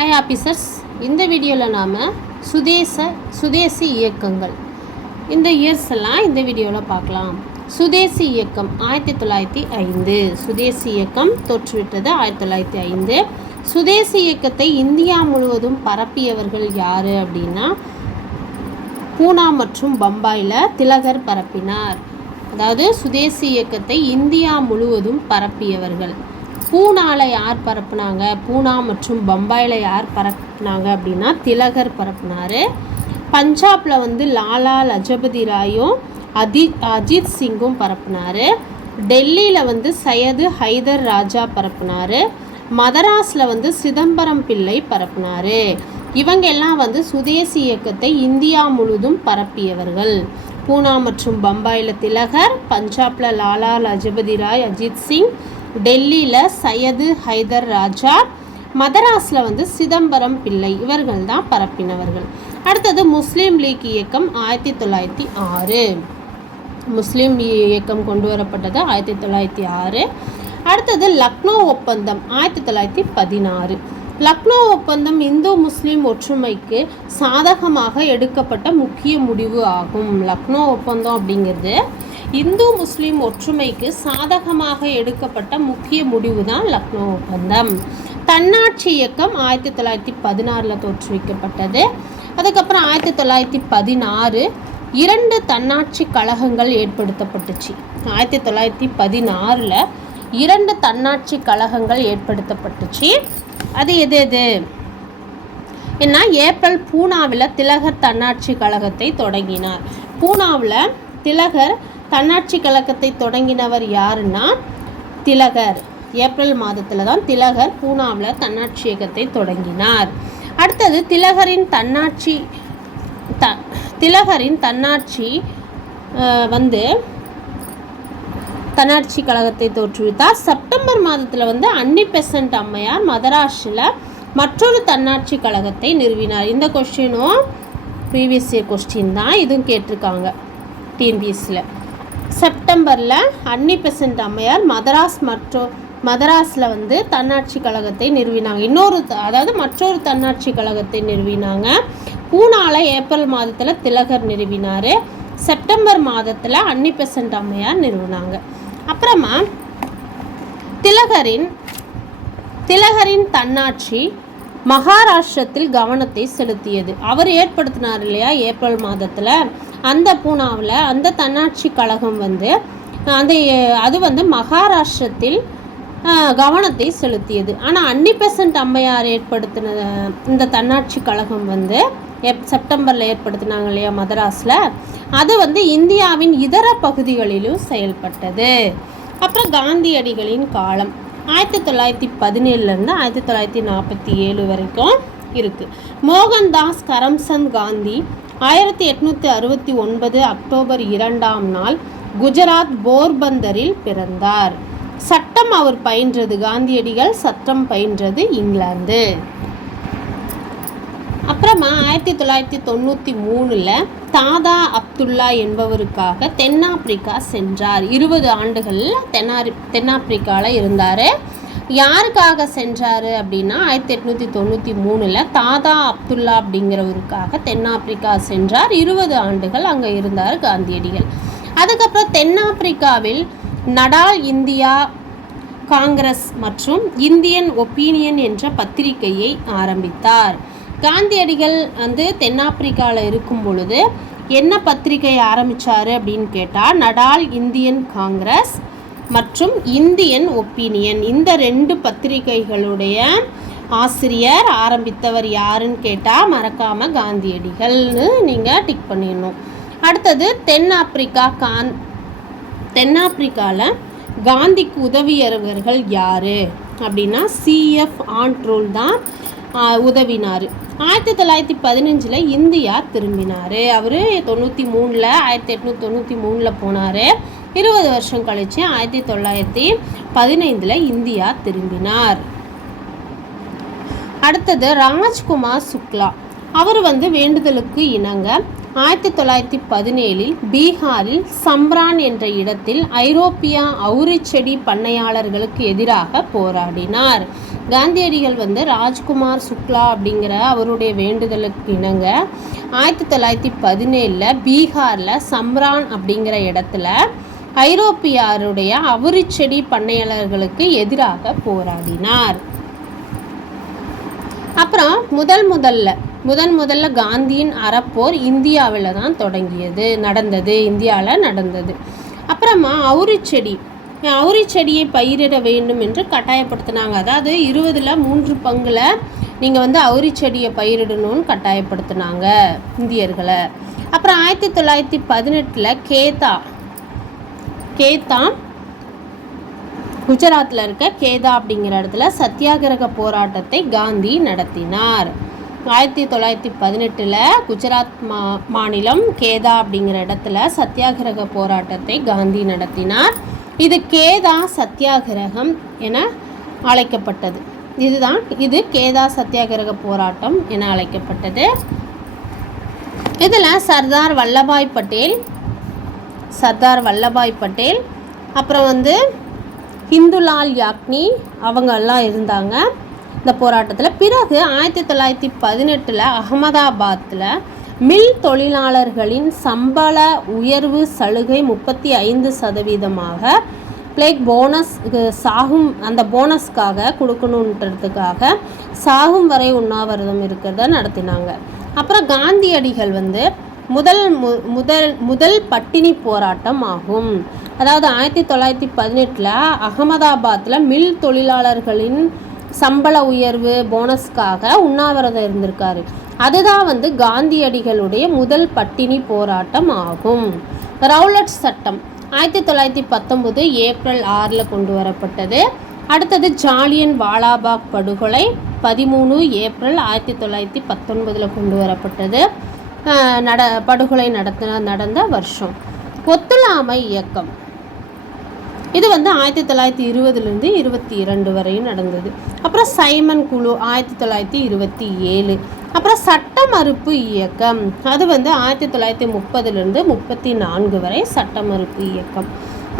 Hi officers, இந்த வீடியோவில் நாம் சுதேசி இயக்கங்கள் இந்த இயர்ஸ் எல்லாம் இந்த வீடியோவில் பார்க்கலாம். சுதேசி இயக்கம் 1905. சுதேசி இயக்கம் தோற்றுவிட்டது 1905. சுதேசி இயக்கத்தை இந்தியா முழுவதும் பரப்பியவர்கள் யார் அப்படின்னா, பூனா மற்றும் பம்பாயில் திலகர் பரப்பினார். அதாவது சுதேசி இயக்கத்தை இந்தியா முழுவதும் பரப்பியவர்கள். பூனாவில் யார் பரப்புனாங்க, பூனா மற்றும் பம்பாயில் யார் பரப்புனாங்க அப்படின்னா திலகர் பரப்புனார். பஞ்சாபில் லாலா லஜபதி ராயும் அஜித் சிங்கும் பரப்புனார். டெல்லியில் சையது ஹைதர் ராஜா பரப்புனார். மதராஸில் சிதம்பரம் பிள்ளை பரப்புனார். இவங்க எல்லாம் சுதேசி இயக்கத்தை இந்தியா முழுவதும் பரப்பியவர்கள். பூனா மற்றும் பம்பாயில் திலகர், பஞ்சாபில் லாலா லஜபதி ராய் அஜித் சிங், டெல்லியில் சையது ஹைதர் ராஜா, மதராஸில் சிதம்பரம் பிள்ளை, இவர்கள் தான் பரப்பினவர்கள். அடுத்தது முஸ்லீம் லீக் இயக்கம் 1906. முஸ்லீம் இயக்கம் கொண்டு வரப்பட்டது 1906. அடுத்தது லக்னோ ஒப்பந்தம் 1916. லக்னோ ஒப்பந்தம் இந்து முஸ்லீம் ஒற்றுமைக்கு சாதகமாக எடுக்கப்பட்ட முக்கிய முடிவு ஆகும். லக்னோ ஒப்பந்தம் அப்படிங்கிறது இந்து முஸ்லீம் ஒற்றுமைக்கு சாதகமாக எடுக்கப்பட்ட முக்கிய முடிவு தான் லக்னோ ஒப்பந்தம். தன்னாட்சி இயக்கம் 1916 தோற்றுவிக்கப்பட்டது. அதுக்கப்புறம் 1916 2 தன்னாட்சி கழகங்கள் ஏற்படுத்தப்பட்டுச்சு. 1916 2 தன்னாட்சி கழகங்கள் ஏற்படுத்தப்பட்டுச்சு. அது எது என்ன? ஏப்ரல் பூனாவில் திலகர் தன்னாட்சி கழகத்தை தொடங்கினார். பூனாவில் திலகர் தன்னாட்சி கழகத்தை தொடங்கினவர் யாருன்னா திலகர். ஏப்ரல் மாதத்தில் தான் திலகர் பூனாவில் தன்னாட்சி இயக்கத்தை தொடங்கினார். அடுத்தது திலகரின் தன்னாட்சி கழகத்தை தோற்றுவித்தார். செப்டம்பர் மாதத்தில் அன்னி பெசன்ட் அம்மையார் மதராஸில் மற்றொரு தன்னாட்சி கழகத்தை நிறுவினார். இந்த கொஸ்டினும் ப்ரீவியஸ் இயர் கொஸ்டின் தான், இதுவும் கேட்டிருக்காங்க டிஎன்பிஎஸ்சியில். செப்டம்பரில் அன்னி பெசன்ட் அம்மையார் மதராஸில் தன்னாட்சி கழகத்தை நிறுவினாங்க. மற்றொரு தன்னாட்சி கழகத்தை நிறுவினாங்க. பூனாவில் ஏப்ரல் மாதத்தில் திலகர் நிறுவினார். செப்டம்பர் மாதத்தில் அன்னி பெசன்ட் அம்மையார் நிறுவினாங்க. அப்புறமா திலகரின் தன்னாட்சி மகாராஷ்டிரத்தில் கவனத்தை செலுத்தியது. அவர் ஏற்படுத்தினார் இல்லையா ஏப்ரல் மாதத்தில், அந்த பூனாவில் அந்த தன்னாட்சி கழகம் அது மகாராஷ்டிரத்தில் கவனத்தை செலுத்தியது. ஆனால் அன்னி பெசன்ட் அம்மையார் ஏற்படுத்தின இந்த தன்னாட்சி கழகம் செப்டம்பரில் ஏற்படுத்தினாங்க இல்லையா மதராஸில், அது இந்தியாவின் இதர பகுதிகளிலும் செயல்பட்டது. அப்புறம் காந்தியடிகளின் காலம் 1917 1947 வரைக்கும் இருக்குது. மோகன்தாஸ் கரம்சந்த் காந்தி 1869 அக்டோபர் 2 குஜராத் போர்பந்தரில் பிறந்தார். சட்டம் அவர் பயின்றது, காந்தியடிகள் சட்டம் பயின்றது இங்கிலாந்து. அப்புறமா 1993 தாதா அப்துல்லா என்பவருக்காக தென்னாப்பிரிக்கா சென்றார். 20 ஆண்டுகள் தென்னாப்பிரிக்காவில் இருந்தார். யாருக்காக சென்றார் அப்படின்னா 1893 தாதா அப்துல்லா அப்படிங்கிறவருக்காக தென்னாப்பிரிக்கா சென்றார். 20 ஆண்டுகள் அங்கே இருந்தார் காந்தியடிகள். அதுக்கப்புறம் தென்னாப்பிரிக்காவில் நடால் இந்தியா காங்கிரஸ் மற்றும் இந்தியன் ஒப்பீனியன் என்ற பத்திரிகையை ஆரம்பித்தார். காந்தியடிகள் தென்னாப்பிரிக்காவில் இருக்கும் பொழுது என்ன பத்திரிகை ஆரம்பித்தார் அப்படின்னு கேட்டால், நடால் இந்தியன் காங்கிரஸ் மற்றும் இந்தியன் ஒப்பீனியன், இந்த 2 பத்திரிகைகளுடைய ஆசிரியர் ஆரம்பித்தவர் யாருன்னு கேட்டால் மறக்காமல் காந்தியடிகள்னு நீங்கள் டிக் பண்ணிடணும். அடுத்தது தென்னாப்பிரிக்காவில் காந்திக்கு உதவியவர்கள் யார் அப்படின்னா சிஎஃப் ஆண்ட்ரூல் தான் உதவினார். 1915 இந்தியா திரும்பினார். அவர் 1893 போனார். 20 வருஷம் கழிச்சு 1915 இந்தியா திரும்பினார். அடுத்தது ராஜ்குமார் சுக்லா. அவர் வேண்டுதலுக்கு இணங்க 1917 பீகாரில் சம்ரான் என்ற இடத்தில் ஐரோப்பிய அவுரி செடி பண்ணையாளர்களுக்கு எதிராக போராடினார். காந்தியடிகள் வந்து ராஜ்குமார் சுக்லா அப்படிங்கிற அவருடைய வேண்டுதலுக்கு இணங்க 1917 பீகாரில் சம்ரான் அப்படிங்கிற இடத்துல ஐரோப்பியருடைய அவுரிச்செடி பண்ணையாளர்களுக்கு எதிராக போராடினார். அப்புறம் முதல்ல காந்தியின் அறப்போர் இந்தியாவில் தான் இந்தியாவில் நடந்தது. அப்புறமா அவுரிச்செடியை பயிரிட வேண்டும் என்று கட்டாயப்படுத்தினாங்க. அதாவது 20ல் 3 பங்கில் நீங்கள் வந்து அவுரிச்செடியை பயிரிடணும்னு கட்டாயப்படுத்தினாங்க இந்தியர்களை. அப்புறம் 1918 கேதா குஜராத்தில் இருக்க கேதா அப்படிங்கிற இடத்துல சத்தியாகிரக போராட்டத்தை காந்தி நடத்தினார். 1918 குஜராத் மாநிலம் கேதா அப்படிங்கிற இடத்துல சத்தியாகிரக போராட்டத்தை காந்தி நடத்தினார். இது கேதா சத்தியாகிரகம் என அழைக்கப்பட்டது. இது கேதா சத்தியாகிரக போராட்டம் என அழைக்கப்பட்டது. இதில் சர்தார் வல்லபாய் பட்டேல் அப்புறம் வந்து இந்துலால் யாக்னி அவங்க எல்லாம் இருந்தாங்க இந்த போராட்டத்தில். பிறகு 1918 அகமதாபாத்தில் மில் தொழிலாளர்களின் சம்பள உயர்வு சலுகை 35% பிளேக் போனஸ் அந்த போனஸ்க்காக கொடுக்கணுன்றதுக்காக சாகும் வரை உண்ணாவிரதம் இருக்கிறத நடத்தினாங்க. அப்புறம் காந்தியடிகள் வந்து முதல் பட்டினி போராட்டம் ஆகும். அதாவது 1918 அகமதாபாத்தில் மில் தொழிலாளர்களின் சம்பள உயர்வு போனஸ்க்காக உண்ணாவிரதம் இருந்திருக்காரு. அதுதான் வந்து காந்தியடிகளுடைய முதல் பட்டினி போராட்டம் ஆகும். ரவுலட் சட்டம் 1919 ஏப்ரல் 6 கொண்டு வரப்பட்டது. அடுத்தது ஜாலியன் வாலாபாக் படுகொலை 13 ஏப்ரல் 1919 கொண்டு வரப்பட்டது. படுகொலை நடந்த வருஷம். ஒத்துழையாமை இயக்கம் இது வந்து 1920 22 வரையும் நடந்தது. அப்புறம் சைமன் குழு 1927. அப்புறம் சட்ட மறுப்பு இயக்கம் அது வந்து 1930 34 வரை சட்ட மறுப்பு இயக்கம்.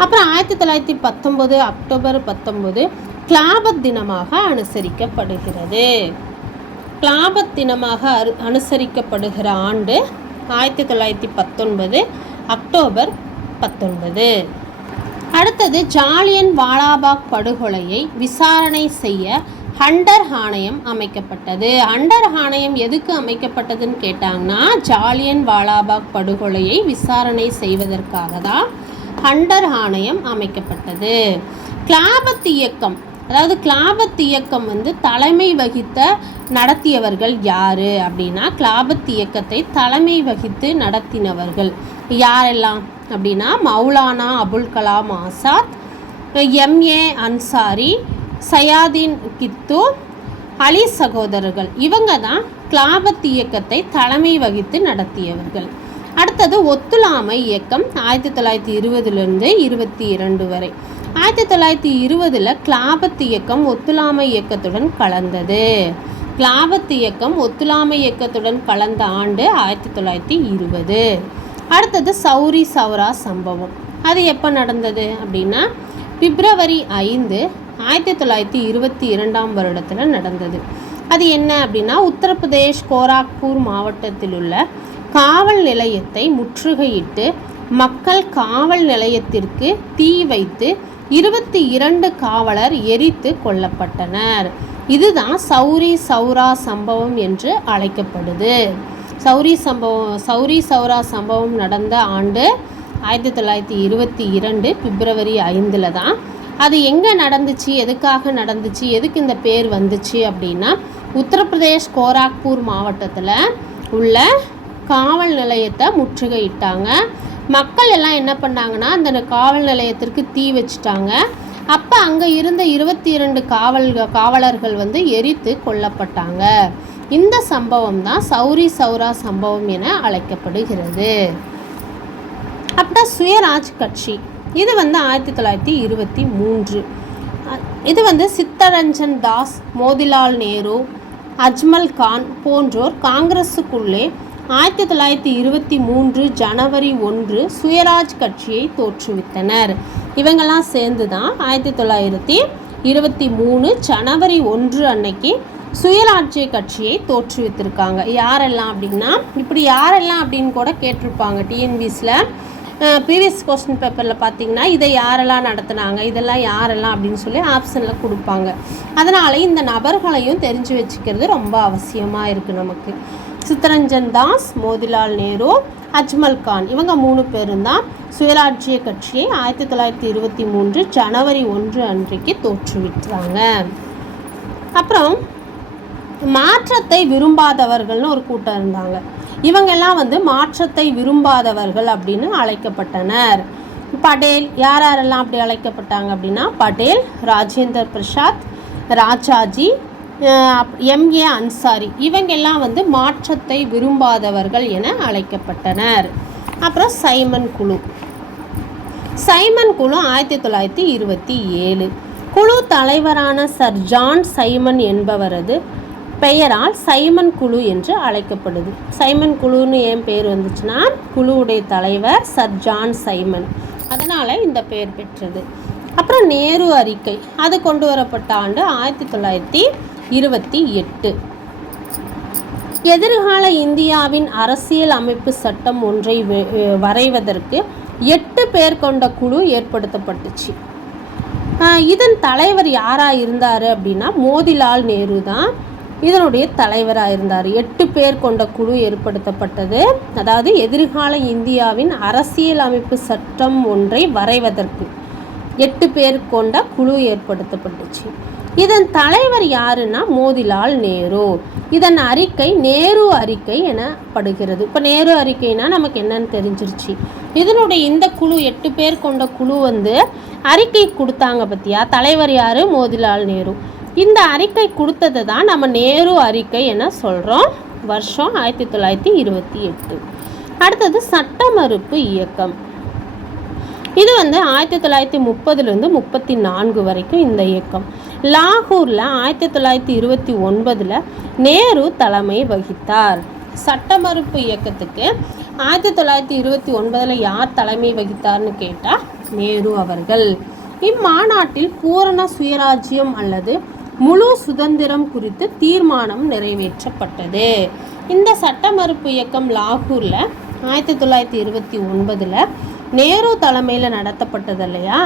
அப்புறம் 1919 அக்டோபர் 19 கிளாபத் தினமாக அனுசரிக்கப்படுகிறது. கிளாபத் தினமாக அனுசரிக்கப்படுகிற ஆண்டு 1919 அக்டோபர் 19. அடுத்தது ஜாலியன் வாலாபாக் படுகொலையை விசாரணை செய்ய ஹண்டர் ஆணையம் அமைக்கப்பட்டது. ஹண்டர் ஆணையம் எதுக்கு அமைக்கப்பட்டதுன்னு கேட்டாங்கன்னா ஜாலியன் வாலாபாக் படுகொலையை விசாரணை செய்வதற்காக தான் ஹண்டர் ஆணையம் அமைக்கப்பட்டது. கிளாபத் இயக்கம் அதாவது கிளாபத் இயக்கம் வந்து தலைமை வகித்த நடத்தியவர்கள் யார் அப்படின்னா கிளாபத் இயக்கத்தை தலைமை வகித்து நடத்தினவர்கள் யாரெல்லாம் அப்படின்னா மௌலானா அபுல் கலாம் ஆசாத், எம்ஏ அன்சாரி, சயாதீன் கித்து, அலி சகோதரர்கள் இவங்க தான் கிளாபத் இயக்கத்தை தலைமை வகித்து நடத்தியவர்கள். அடுத்தது ஒத்துழையாமை இயக்கம் 1920 22 வரை. 1920 கிளாபத் இயக்கம் ஒத்துழையாமை இயக்கத்துடன் கலந்தது. கிளாபத் இயக்கம் ஒத்துழையாமை இயக்கத்துடன் கலந்த ஆண்டு 1920. அடுத்தது சௌரி சௌரா சம்பவம் அது எப்போ நடந்தது அப்படின்னா பிப்ரவரி 5 1922 வருடத்தில் நடந்தது. அது என்ன அப்படின்னா உத்தரப்பிரதேஷ் கோராக்பூர் மாவட்டத்தில் உள்ள காவல் நிலையத்தை முற்றுகையிட்டு மக்கள் காவல் நிலையத்திற்கு தீ வைத்து 22 காவலர் எரித்து கொல்லப்பட்டனர். இதுதான் சௌரி சௌரா சம்பவம் என்று அழைக்கப்படுது. சௌரி சௌரா சம்பவம் நடந்த ஆண்டு 1922 பிப்ரவரி 5 தான். அது எங்கே நடந்துச்சு, எதுக்காக நடந்துச்சு, எதுக்கு இந்த பேர் வந்துச்சு அப்படின்னா உத்தரப்பிரதேஷ் கோராக்பூர் மாவட்டத்தில் உள்ள காவல் நிலையத்தை முற்றுகையிட்டாங்க. மக்கள் எல்லாம் என்ன பண்ணாங்கன்னா அந்த காவல் நிலையத்திற்கு தீ வச்சுட்டாங்க. அப்போ அங்கே இருந்த 22 காவலர்கள் வந்து எரித்து கொல்லப்பட்டாங்க. இந்த சம்பவம் தான் சௌரி சௌரா சம்பவம் என அழைக்கப்படுகிறது. அப்புறம் சுயராஜ் கட்சி இது வந்து 1923. இது வந்து சித்தரஞ்சன் தாஸ், மோதிலால் நேரு, அஜ்மல் கான் போன்றோர் காங்கிரஸுக்குள்ளே 1923 ஜனவரி 1 சுயராஜ் கட்சியை தோற்றுவித்தனர். இவங்கெல்லாம் சேர்ந்து தான் 23 ஜனவரி 1 அன்னைக்கு சுயராஜ்ய கட்சியை தோற்றுவித்திருக்காங்க. யாரெல்லாம் அப்படின்னா, இப்படி யாரெல்லாம் அப்படின்னு கூட கேட்டிருப்பாங்க டிஎன்பிஎஸ்சியில். ப்ரீவியஸ் கொஸ்டின் பேப்பரில் பார்த்தீங்கன்னா இதை யாரெல்லாம் நடத்துனாங்க, இதெல்லாம் யாரெல்லாம் அப்படின்னு சொல்லி ஆப்ஷனில் கொடுப்பாங்க. அதனால் இந்த நபர்களையும் தெரிஞ்சு வச்சுக்கிறது ரொம்ப அவசியமாக இருக்குது நமக்கு. சித்தரஞ்சன் தாஸ், மோதிலால் நேரு, அஜ்மல் கான், இவங்க 3 பேரும் தான் சுயராஜ்ய கட்சியை 1923 ஜனவரி 1 அன்றைக்கு தோற்றுவிட்டாங்க. அப்புறம் மாற்றத்தை விரும்பாதவர்கள்னு ஒரு கூட்டம் இருந்தாங்க. இவங்கெல்லாம் மாற்றத்தை விரும்பாதவர்கள் அப்படின்னு அழைக்கப்பட்டனர். படேல், யாரெல்லாம் அப்படி அழைக்கப்பட்டாங்க அப்படின்னா, படேல், ராஜேந்திர பிரசாத், ராஜாஜி, எம்ஏ அன்சாரி, இவங்கெல்லாம் மாற்றத்தை விரும்பாதவர்கள் என அழைக்கப்பட்டனர். அப்புறம் சைமன் குழு 1927. குழு தலைவரான சர் ஜான் சைமன் என்பவரது பெயரால் சைமன் குழு என்று அழைக்கப்படுது. சைமன் குழுன்னு ஏன் பேர் வந்துச்சுன்னா, குழுவுடைய தலைவர் சர் ஜான் சைமன், அதனால் இந்த பெயர் பெற்றது. அப்புறம் நேரு அறிக்கை, அது கொண்டு வரப்பட்ட ஆண்டு 1928. எதிர்கால இந்தியாவின் அரசியல் அமைப்பு சட்டம் ஒன்றை வரைவதற்கு 8 பேர் கொண்ட குழு ஏற்படுத்தப்பட்டுச்சு. இதன் தலைவர் யாராக இருந்தார் அப்படின்னா, மோதிலால் நேரு தான் இதனுடைய தலைவராக இருந்தார். 8 பேர் கொண்ட குழு ஏற்படுத்தப்பட்டது. அதாவது எதிர்கால இந்தியாவின் அரசியல் அமைப்பு சட்டம் ஒன்றை வரைவதற்கு 8 பேர் கொண்ட குழு ஏற்படுத்தப்பட்டுச்சு. இதன் தலைவர் யாருன்னா மோதிலால் நேரு. இதன் அறிக்கை நேரு அறிக்கை எனப்படுகிறது. இப்போ நேரு அறிக்கைனா நமக்கு என்னன்னு தெரிஞ்சிருச்சு. இதனுடைய இந்த குழு 8 பேர் கொண்ட குழு அறிக்கை கொடுத்தாங்க பத்தியா, தலைவர் யாரு, மோதிலால் நேரு. இந்த அறிக்கை கொடுத்தது தான் நம்ம நேரு அறிக்கை என சொல்கிறோம். வருஷம் 1928. அடுத்தது சட்ட மறுப்பு இயக்கம். இது 1930 34 வரைக்கும் இந்த இயக்கம். லாகூரில் 1929 நேரு தலைமை வகித்தார். சட்ட மறுப்பு இயக்கத்துக்கு 1929 யார் தலைமை வகித்தார்னு கேட்டால் நேரு அவர்கள். இம்மாநாட்டில் பூரண சுயராஜ்யம் அல்லது முழு சுதந்திரம் குறித்து தீர்மானம் நிறைவேற்றப்பட்டது. இந்த சட்ட மறுப்பு இயக்கம் லாகூரில் 1929 நேரு தலைமையில் நடத்தப்பட்டது இல்லையா,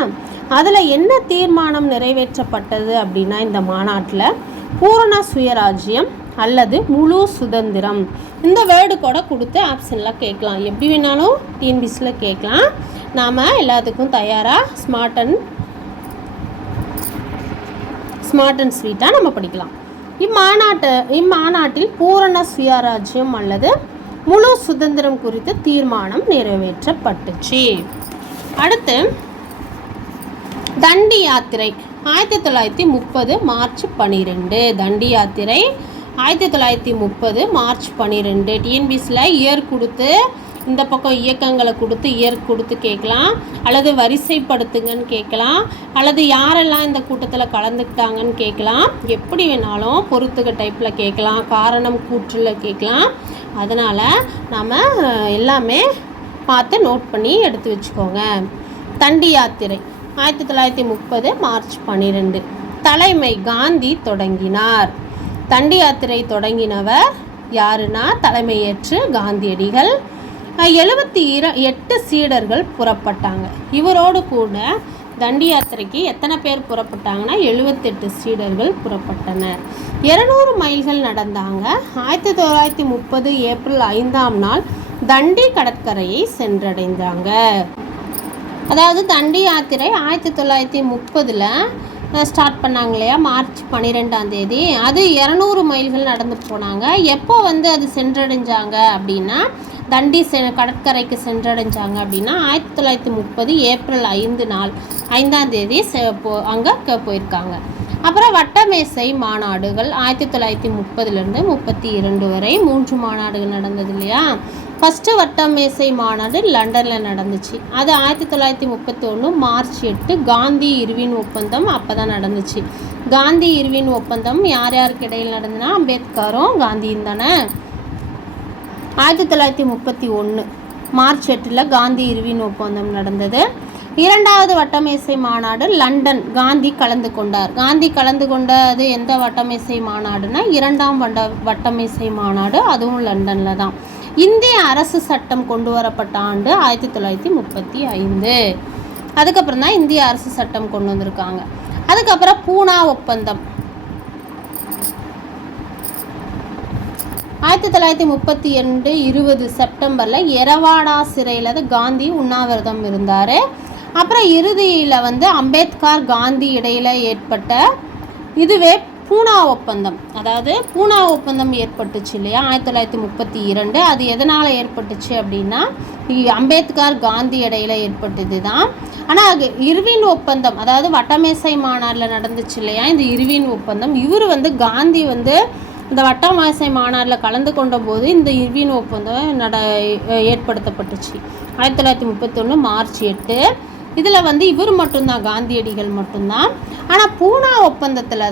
அதில் என்ன தீர்மானம் நிறைவேற்றப்பட்டது அப்படின்னா, இந்த மாநாட்டில் பூரண சுயராஜ்யம் அல்லது முழு சுதந்திரம், இந்த வேர்டு கூட கொடுத்து ஆப்ஷனில் கேட்கலாம். எப்படி வேணாலும் டிஎன்பிஎஸ்சியில் கேட்கலாம். நாம் எல்லாத்துக்கும் தயாராக ஸ்மார்ட் அண்ட் ஸ்வீட்டாக நம்ம படிக்கலாம். இம்மாநாட்டில் பூரண சுயராஜ்யம் அல்லது முழு சுதந்திரம் குறித்து தீர்மானம் நிறைவேற்றப்பட்டுச்சு. அடுத்து தண்டி யாத்திரை 1930 மார்ச் 12. தண்டி யாத்திரை 1930 மார்ச் 12. டிஎன்பிஎஸ்சியில் இயர் கொடுத்து இந்த பக்கம் இயக்கங்களை கொடுத்து இயர் கொடுத்து கேட்கலாம், அல்லது வரிசைப்படுத்துங்கன்னு கேட்கலாம், அல்லது யாரெல்லாம் இந்த கூட்டத்தில் கலந்துக்கிட்டாங்கன்னு கேட்கலாம். எப்படி வேணாலும் பொறுத்துக்க டைப்பில் கேட்கலாம், காரணம் கூற்றில் கேட்கலாம். அதனால் நம்ம எல்லாமே பார்த்து நோட் பண்ணி எடுத்து வச்சுக்கோங்க. தண்டி யாத்திரை 1930 மார்ச் 12. தலைமை காந்தி தொடங்கினார். தண்டி யாத்திரை தொடங்கினவர் யாருன்னா தலைமையேற்று காந்தியடிகள். 78 சீடர்கள் புறப்பட்டாங்க. இவரோடு கூட தண்டி யாத்திரைக்கு எத்தனை பேர் புறப்பட்டாங்கன்னா 78 சீடர்கள் புறப்பட்டனர். 200 மைல்கள் நடந்தாங்க. 1930 ஏப்ரல் 5ஆம் நாள் தண்டி கடற்கரையை சென்றடைந்தாங்க. அதாவது தண்டி யாத்திரை 1930 ஸ்டார்ட் பண்ணாங்க இல்லையா, மார்ச் 12ஆம் தேதி. அது 200 மைல்கள் நடந்து போனாங்க. எப்போ அது சென்றடைஞ்சாங்க அப்படின்னா, தண்டி கடற்கரைக்கு சென்றடைஞ்சாங்க அப்படின்னா 1930 ஏப்ரல் 5ஆம் தேதி அங்கே போயிருக்காங்க. அப்புறம் வட்டமேசை மாநாடுகள் 1930 32 வரை 3 மாநாடுகள் நடந்தது இல்லையா. ஃபஸ்ட்டு வட்டமேசை மாநாடு லண்டனில் நடந்துச்சு. அது 1931 மார்ச் 8 காந்தி இர்வின் ஒப்பந்தம் அப்போ தான் நடந்துச்சு. காந்தி இர்வின் ஒப்பந்தம் யார் யாருக்கு இடையில் நடந்ததுன்னா அம்பேத்கரும் காந்தியும் தானே. 1931 மார்ச் 8 காந்தி இர்வின் ஒப்பந்தம் நடந்தது. இரண்டாவது வட்டமேசை மாநாடு லண்டன், காந்தி கலந்து கொண்டார். காந்தி கலந்து கொண்டது எந்த வட்டமேசை மாநாடுனா இரண்டாம் வட்டமேசை மாநாடு, அதுவும் லண்டனில் தான். இந்திய அரசு சட்டம் கொண்டு வரப்பட்ட ஆண்டு 1935. அதுக்கப்புறம் தான் இந்திய அரசு சட்டம் கொண்டு வந்திருக்காங்க. அதுக்கப்புறம் பூனா ஒப்பந்தம் 1932 20 செப்டம்பரில் எரவாடா சிறையில் காந்தி உண்ணாவிரதம் இருந்தார். அப்புறம் இறுதியில் வந்து அம்பேத்கர் காந்தி இடையில் ஏற்பட்ட இதுவே பூனா ஒப்பந்தம். அதாவது பூனா ஒப்பந்தம் ஏற்பட்டுச்சு இல்லையா 1932. அது எதனால் ஏற்பட்டுச்சு அப்படின்னா அம்பேத்கர் காந்தி இடையில் ஏற்பட்டது தான். ஆனால் இர்வின் ஒப்பந்தம், அதாவது வட்டமேசை மாநாட்டில் நடந்துச்சு இல்லையா இந்த இர்வின் ஒப்பந்தம், இவர் வந்து காந்தி வந்து இந்த வட்டமேசை மாநாட்டில் கலந்து கொண்ட போது இந்த இர்வின் ஒப்பந்தம் ஏற்படுத்தப்பட்டுச்சு 1931 மார்ச் 8. இதில் வந்து இவர் மட்டும்தான், காந்தியடிகள் மட்டும்தான். ஆனால் பூனா ஒப்பந்தத்தில்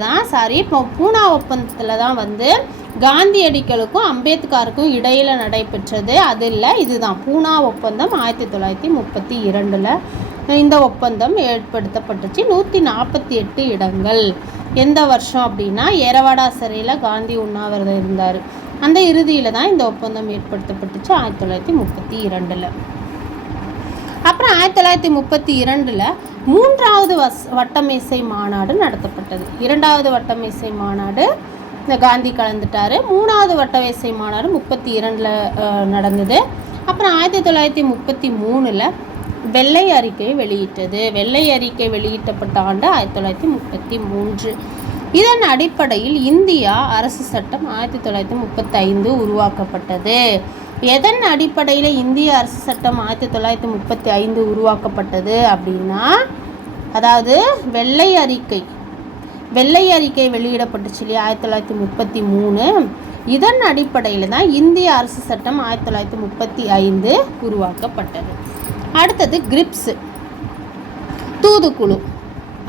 தான் வந்து காந்தியடிகளுக்கும் அம்பேத்கருக்கும் இடையில் நடைபெற்றது. அது இல்லை, இதுதான் பூனா ஒப்பந்தம் 1932. இந்த ஒப்பந்தம் ஏற்படுத்தப்பட்டுச்சு. 148 இடங்கள். எந்த வருஷம் அப்படின்னா எரவாடா சிறையில் காந்தி உண்ணாவிரதம் இருந்தார். அந்த இறுதியில் தான் இந்த ஒப்பந்தம் ஏற்படுத்தப்பட்டுச்சு 1932. அப்புறம் 1932 மூன்றாவது வட்டமேசை மாநாடு நடத்தப்பட்டது. இரண்டாவது வட்டமேசை மாநாடு இந்த காந்தி கலந்துட்டார். மூணாவது வட்டமேசை மாநாடு 32 நடந்தது. அப்புறம் 1933 வெள்ளை அறிக்கை வெளியிட்டது. வெள்ளை அறிக்கை வெளியிட்டப்பட்ட ஆண்டு 1933. இதன் அடிப்படையில் இந்தியா அரசு சட்டம் 1935 உருவாக்கப்பட்டது. எதன் அடிப்படையில் இந்திய அரசு சட்டம் 1935 உருவாக்கப்பட்டது அப்படின்னா, அதாவது வெள்ளை அறிக்கை வெளியிடப்பட்டுச்சு இல்லையா 1933. இதன் அடிப்படையில் தான் இந்திய அரசு சட்டம் 1935 உருவாக்கப்பட்டது. அடுத்தது கிரிப்ஸ் தூதுக்குழு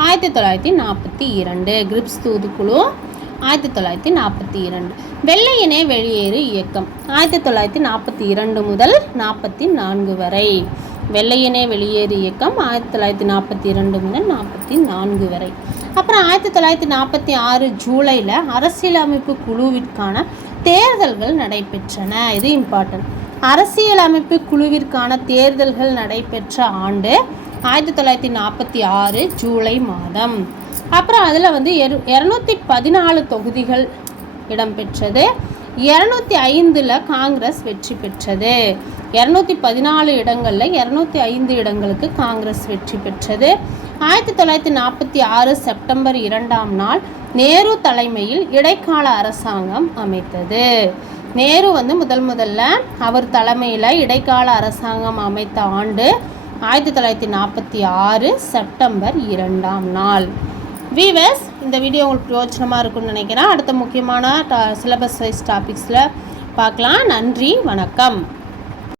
1942. கிரிப்ஸ் தூதுக்குழு 1942. வெள்ளையனே வெளியேறு இயக்கம் 1942 முதல் 44 வரை. வெள்ளையனே வெளியேறு இயக்கம் 1942 முதல் 44 வரை. அப்புறம் 1946 ஜூலையில் அரசியலமைப்பு குழுவிற்கான தேர்தல்கள் நடைபெற்றன. இது இம்பார்ட்டன்ட். அரசியலமைப்பு குழுவிற்கான தேர்தல்கள் நடைபெற்ற ஆண்டு 1946 ஜூலை மாதம். அப்புறம் அதில் வந்து 214 தொகுதிகள் இடம்பெற்றது. 205 காங்கிரஸ் வெற்றி பெற்றது. 214 இடங்களில் 205 இடங்களுக்கு காங்கிரஸ் வெற்றி பெற்றது. 1946 செப்டம்பர் 2ஆம் நாள் நேரு தலைமையில் இடைக்கால அரசாங்கம் அமைத்தது. நேரு வந்து முதல்ல அவர் தலைமையில் இடைக்கால அரசாங்கம் அமைத்த ஆண்டு 1946 செப்டம்பர் 2ஆம் நாள். வீவர்ஸ், இந்த வீடியோ உங்களுக்கு பிரயோஜனமாக இருக்கும்னு நினைக்கிறேன். அடுத்த முக்கியமான சிலபஸ் வைஸ் டாபிக்ஸில் பார்க்கலாம். நன்றி, வணக்கம்.